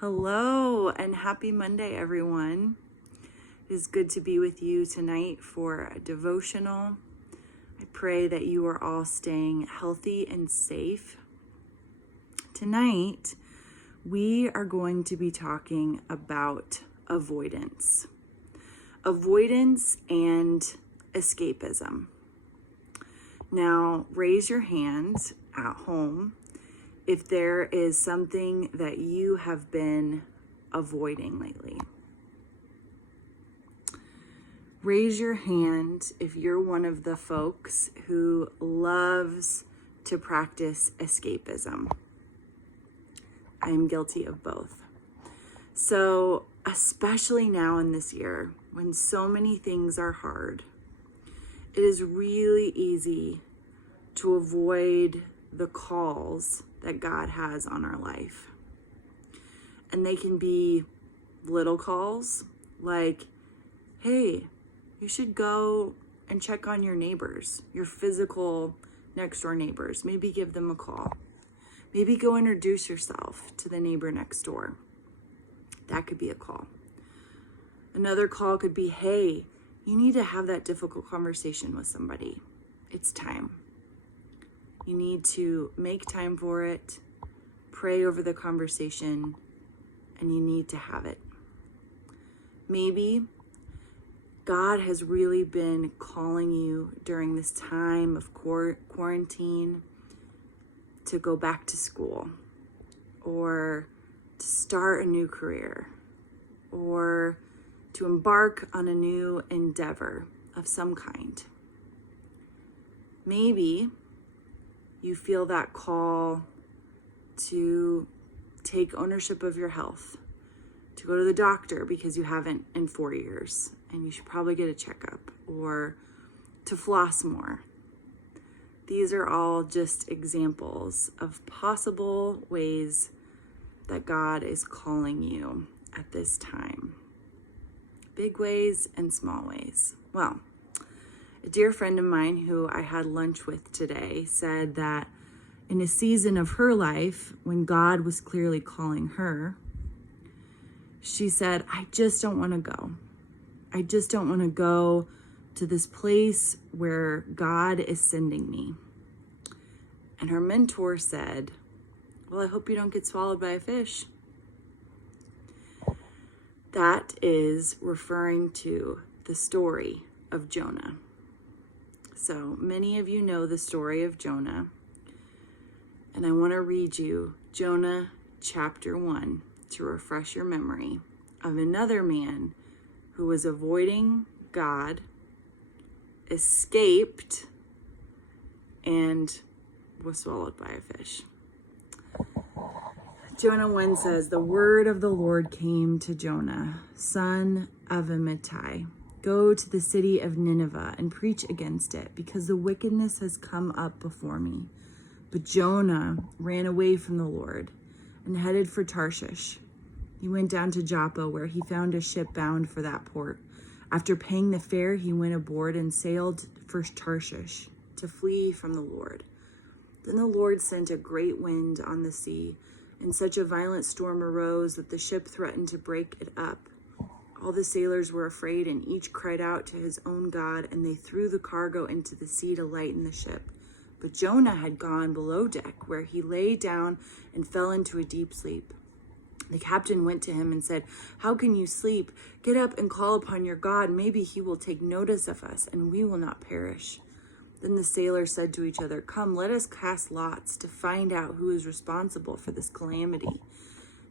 Hello and happy Monday, everyone. It is good to be with you tonight for a devotional. I pray that you are all staying healthy and safe. Tonight, we are going to be talking about avoidance. Avoidance and escapism. Now, raise your hand at home if there is something that you have been avoiding lately. Raise your hand if you're one of the folks who loves to practice escapism. I am guilty of both. So, especially now in this year, when so many things are hard, it is really easy to avoid the calls that God has on our life. And they can be little calls like, hey, you should go and check on your neighbors, your physical next door neighbors. Maybe give them a call. Maybe go introduce yourself to the neighbor next door. That could be a call. Another call could be, hey, you need to have that difficult conversation with somebody. It's time. You need to make time for it, pray over the conversation, and you need to have it. Maybe God has really been calling you during this time of quarantine to go back to school, or to start a new career, or to embark on a new endeavor of some kind. Maybe you feel that call to take ownership of your health, to go to the doctor because you haven't in 4 years and you should probably get a checkup, or to floss more. These are all just examples of possible ways that God is calling you at this time. Big ways and small ways. Well, a dear friend of mine who I had lunch with today said that in a season of her life, when God was clearly calling her, she said, I just don't want to go. I just don't want to go to this place where God is sending me. And her mentor said, well, I hope you don't get swallowed by a fish. That is referring to the story of Jonah. So many of you know the story of Jonah, and I want to read you Jonah Chapter 1 to refresh your memory of another man who was avoiding God, escaped, and was swallowed by a fish. Jonah 1 says, the word of the Lord came to Jonah, son of Amittai. Go to the city of Nineveh and preach against it, because the wickedness has come up before me. But Jonah ran away from the Lord and headed for Tarshish. He went down to Joppa, where he found a ship bound for that port. After paying the fare, he went aboard and sailed for Tarshish to flee from the Lord. Then the Lord sent a great wind on the sea, and such a violent storm arose that the ship threatened to break it up. All the sailors were afraid, and each cried out to his own God, and they threw the cargo into the sea to lighten the ship. But Jonah had gone below deck, where he lay down and fell into a deep sleep. The captain went to him and said, how can you sleep? Get up and call upon your God. Maybe he will take notice of us, and we will not perish. Then the sailors said to each other, come, let us cast lots to find out who is responsible for this calamity.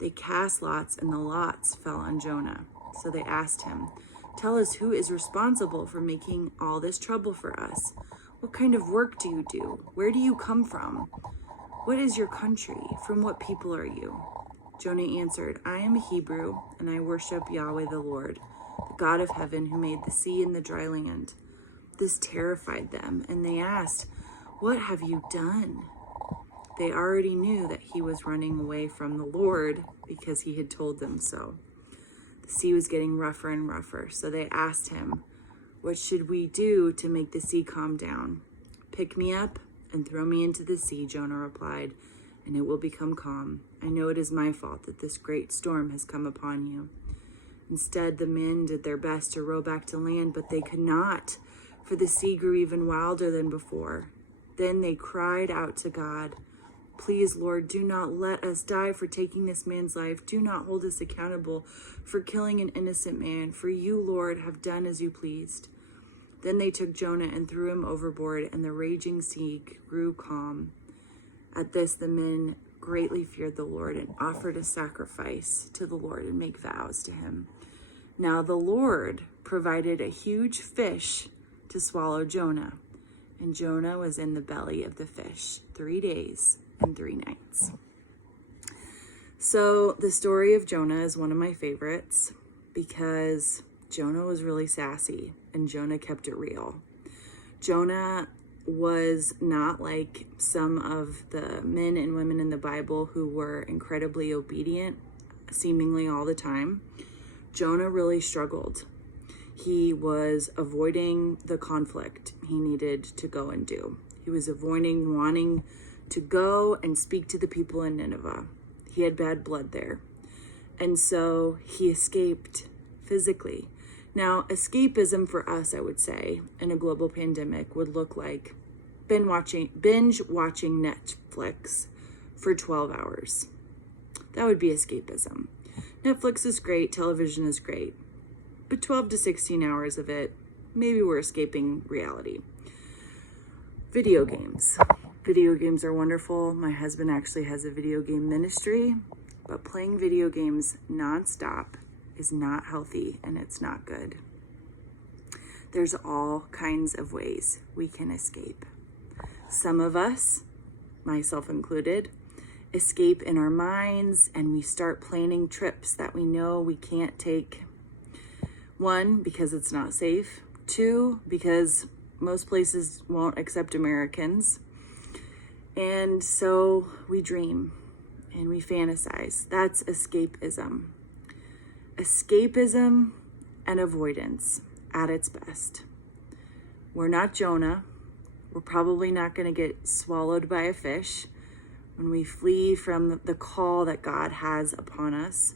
They cast lots, and the lots fell on Jonah. So they asked him, tell us who is responsible for making all this trouble for us. What kind of work do you do? Where do you come from? What is your country? From what people are you? Jonah answered, I am a Hebrew, and I worship Yahweh the Lord, the God of heaven, who made the sea and the dry land. This terrified them, and they asked, what have you done? They already knew that he was running away from the Lord because he had told them so. The sea was getting rougher and rougher, so they asked him, what should we do to make the sea calm down? Pick me up and throw me into the sea, Jonah replied, and it will become calm. I know it is my fault that this great storm has come upon you." Instead, the men did their best to row back to land, but they could not, for the sea grew even wilder than before. Then they cried out to God, "Please, Lord, do not let us die for taking this man's life. Do not hold us accountable for killing an innocent man, for you, Lord, have done as you pleased." Then they took Jonah and threw him overboard, and the raging sea grew calm. At this, the men greatly feared the Lord and offered a sacrifice to the Lord and make vows to him. Now the Lord provided a huge fish to swallow Jonah, and Jonah was in the belly of the fish 3 days and 3 nights. So the story of Jonah is one of my favorites because Jonah was really sassy and Jonah kept it real. Jonah was not like some of the men and women in the Bible who were incredibly obedient, seemingly all the time. Jonah really struggled. He was avoiding the conflict he needed to go and do. He was avoiding wanting to go and speak to the people in Nineveh. He had bad blood there. And so he escaped physically. Now, escapism for us, I would say, in a global pandemic would look like binge watching Netflix for 12 hours. That would be escapism. Netflix is great, television is great, but 12 to 16 hours of it, maybe we're escaping reality. Video games. Video games are wonderful. My husband actually has a video game ministry, but playing video games nonstop is not healthy and it's not good. There's all kinds of ways we can escape. Some of us, myself included, escape in our minds and we start planning trips that we know we can't take. 1, because it's not safe. 2, because most places won't accept Americans. And so we dream and we fantasize. That's escapism. Escapism and avoidance at its best. We're not Jonah. We're probably not going to get swallowed by a fish when we flee from the call that God has upon us.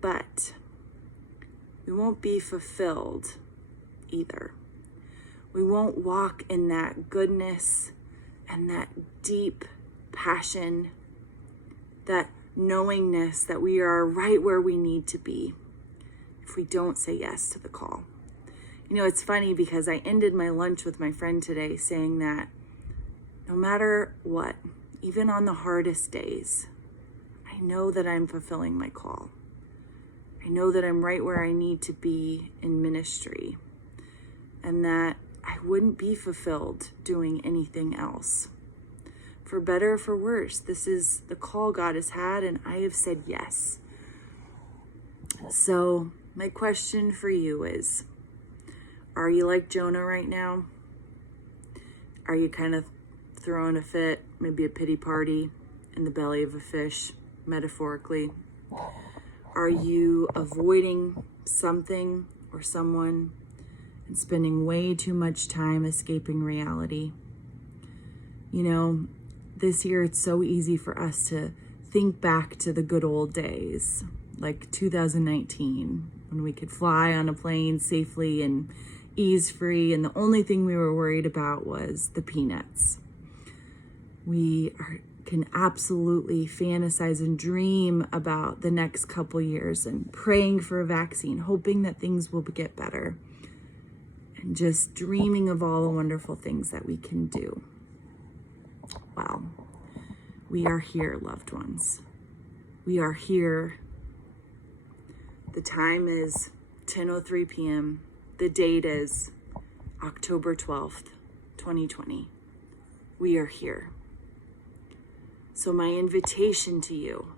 But we won't be fulfilled either. We won't walk in that goodness and that deep passion, that knowingness that we are right where we need to be if we don't say yes to the call. You know, it's funny because I ended my lunch with my friend today saying that no matter what, even on the hardest days, I know that I'm fulfilling my call. I know that I'm right where I need to be in ministry and that I wouldn't be fulfilled doing anything else. For better or for worse, this is the call God has had, and I have said yes. So my question for you is, are you like Jonah right now? Are you kind of throwing a fit, maybe a pity party in the belly of a fish, metaphorically? Are you avoiding something or someone and spending way too much time escaping reality? You know, this year it's so easy for us to think back to the good old days, like 2019, when we could fly on a plane safely and ease-free, and the only thing we were worried about was the peanuts. We can absolutely fantasize and dream about the next couple years and praying for a vaccine, hoping that things will get better, and just dreaming of all the wonderful things that we can do. Well, we are here, loved ones. We are here. The time is 10:03 p.m. The date is October 12th, 2020. We are here. So my invitation to you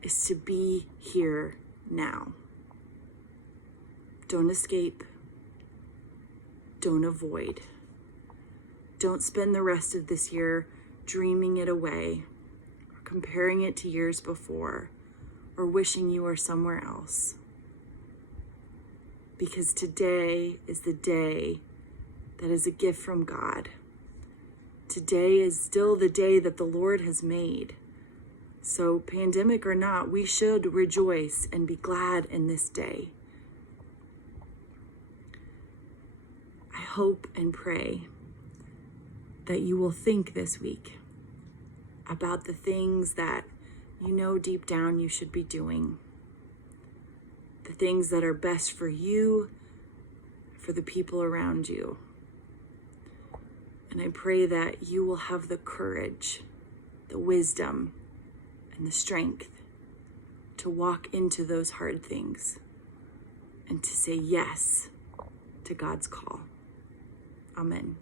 is to be here now. Don't escape. Don't avoid. Don't spend the rest of this year dreaming it away, or comparing it to years before, or wishing you were somewhere else. Because today is the day that is a gift from God. Today is still the day that the Lord has made. So pandemic or not, we should rejoice and be glad in this day. I hope and pray that you will think this week about the things that you know deep down you should be doing. The things that are best for you, for the people around you. And I pray that you will have the courage, the wisdom, and the strength to walk into those hard things and to say yes to God's call. Amen.